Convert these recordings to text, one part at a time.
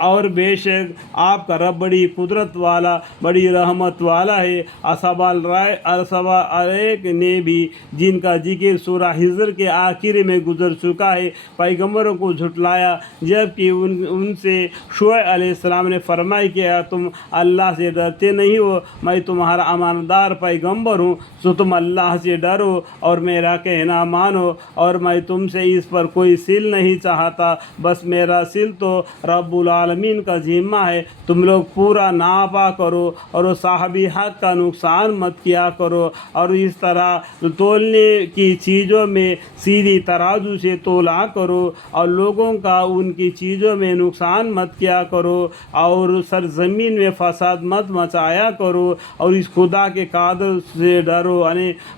اور بے شک آپ کا رب بڑی قدرت والا بڑی رحمت والا ہے۔ اصحاب الایک نے بھی جن کا ذکر سورہ ہجر کے آخر میں گزر چکا ہے پیغمبروں کو جھٹلایا، جبکہ ان سے شعیب علیہ السلام نے فرمایا کہ تم اللہ سے ڈرتے نہیں ہو، میں تمہارا امانتدار پیغمبر ہوں، سو تم اللہ سے ڈرو اور میرا کہنا مانو، اور میں تم سے اس پر کوئی سل نہیں چاہتا، بس میرا سل تو رب العالمین کا ذمہ ہے۔ تم لوگ پورا ناپا کرو اور صاحب حق کا نقصان مت کیا کرو، اور اس طرح تولنے کی چیزوں میں سیدھی ترازو سے تولا کرو، اور لوگوں کا ان کی چیزوں میں نقصان مت کیا کرو، اور سرزمین میں فساد مت مچایا کرو، اور اس خدا کے قادر سے ڈرو،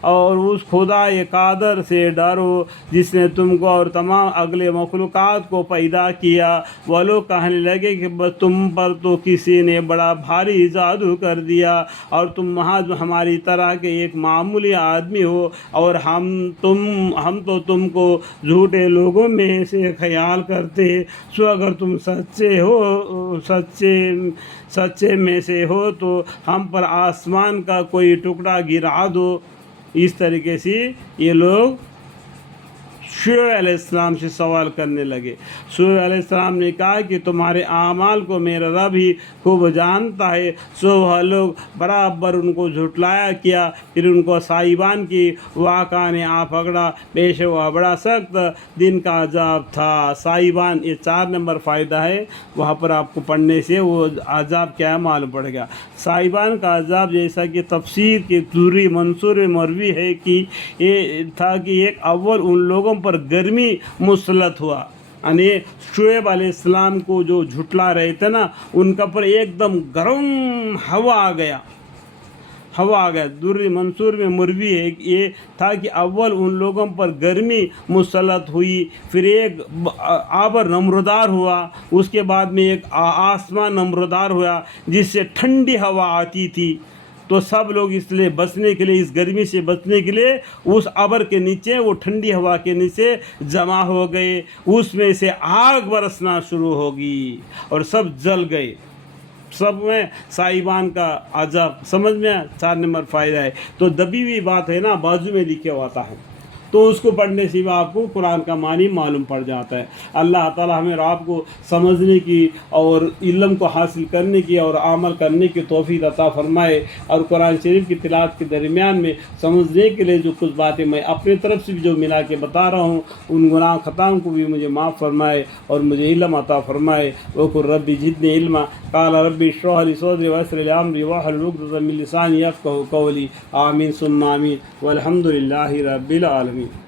اور اس خدا قادر سے ڈرو جس نے تم کو اور تمام اگلے مخلوقات کو پیدا کیا۔ وہ لوگ کہنے لگے کہ بس تم پر تو کسی نے بڑا بھاری جادو کر دیا، اور تم محض ہماری طرح کے ایک معمولی آدمی ہو، اور ہم تو تم کو جھوٹے لوگوں میں سے خیال کرتے، سو اگر تم سچے میں سے ہو تو ہم پر آسمان کا کوئی ٹکڑا گرا دو۔ اس طریقے سے یہ لوگ شعیب علیہ السلام سے سوال کرنے لگے۔ شعیب علیہ السلام نے کہا کہ تمہارے اعمال کو میرا رب ہی خوب جانتا ہے۔ سو وہ لوگ برابر ان کو جھٹلایا کیا، پھر ان کو سائبان کی واقعہ نے آ پکڑا، بے شک وہ بڑا سخت دن کا عذاب تھا۔ سائبان یہ 4 نمبر فائدہ ہے، وہاں پر آپ کو پڑھنے سے وہ عذاب کیا معلوم پڑے گا۔ سائبان کا عذاب جیسا کہ تفسیر کے دوری منصور میں مروی ہے کہ یہ تھا کہ ایک اول ان لوگوں پر گرمی مسلط ہوا، یعنی شعیب علیہ السلام کو جو جھٹلا رہے تھے نا، ان کا پر ایک دم گرم ہوا آ گیا۔ دوری منصور میں مروی ہے، یہ تھا کہ اول ان لوگوں پر گرمی مسلط ہوئی، پھر ایک آبر نمردار ہوا، اس کے بعد میں ایک آسمان نمردار ہوا جس سے ٹھنڈی ہوا آتی تھی، تو سب لوگ اس لیے بچنے کے لیے، اس گرمی سے بچنے کے لیے اس ابر کے نیچے، وہ ٹھنڈی ہوا کے نیچے جمع ہو گئے، اس میں سے آگ برسنا شروع ہوگی اور سب جل گئے۔ سب میں سائبان کا عذاب سمجھ میں 4 نمبر فائدہ ہے۔ تو دبی ہوئی بات ہے نا، بازو میں لکھے ہوتا ہے، تو اس کو پڑھنے سے بھی آپ کو قرآن کا معنی معلوم پڑ جاتا ہے۔ اللہ تعالی ہمیں اور آپ کو سمجھنے کی اور علم کو حاصل کرنے کی اور عمل کرنے کی توفیق عطا فرمائے، اور قرآن شریف کی تلاوت کے درمیان میں سمجھنے کے لیے جو کچھ باتیں میں اپنی طرف سے بھی جو ملا کے بتا رہا ہوں، ان گناہ خطاؤں کو بھی مجھے معاف فرمائے اور مجھے علم عطا فرمائے۔ وقل ربی زدنی علما قال ربی اشرح لی صدری ویسر لی امری واحلل عقدۃ من لسانی یفقهوا قولی۔ آمین ثم آمین، والحمد للہ رب العالمین۔